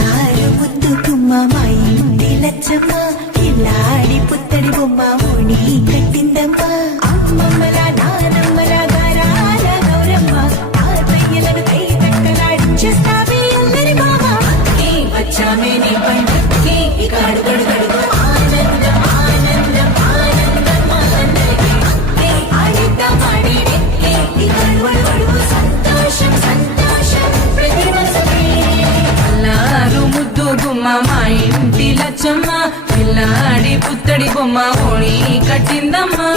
అల్లారు ముద్దు గుమ్మ మా ఇంటి లచ్చమ్మ కిల్లాడి పుత్తడి బొమ్మ ఓణి కట్టిందమ్మా అమ్మమ్మల నానమ్మల గారాల గౌరమ్మ తాతయ్యలను కై తక్కలాడించేస్తావే అల్లరి బావ వచ్చామే నీ పండుగకి ఇక అడుగడు గడుగు ఆనందం ఆనందం ఆనందం ఆనందం ఆడిద్దాం ఆడిడే ఇక అడుగడు గడుగు సంతోషం సంతోషం ప్రతి మనసుకి అల్లారు ముద్దు గుమ్మ మా ఇంటి లచ్చమ్మ పిల్లాడి పుత్తడి బొమ్మ ఓణి కట్టిందమ్మా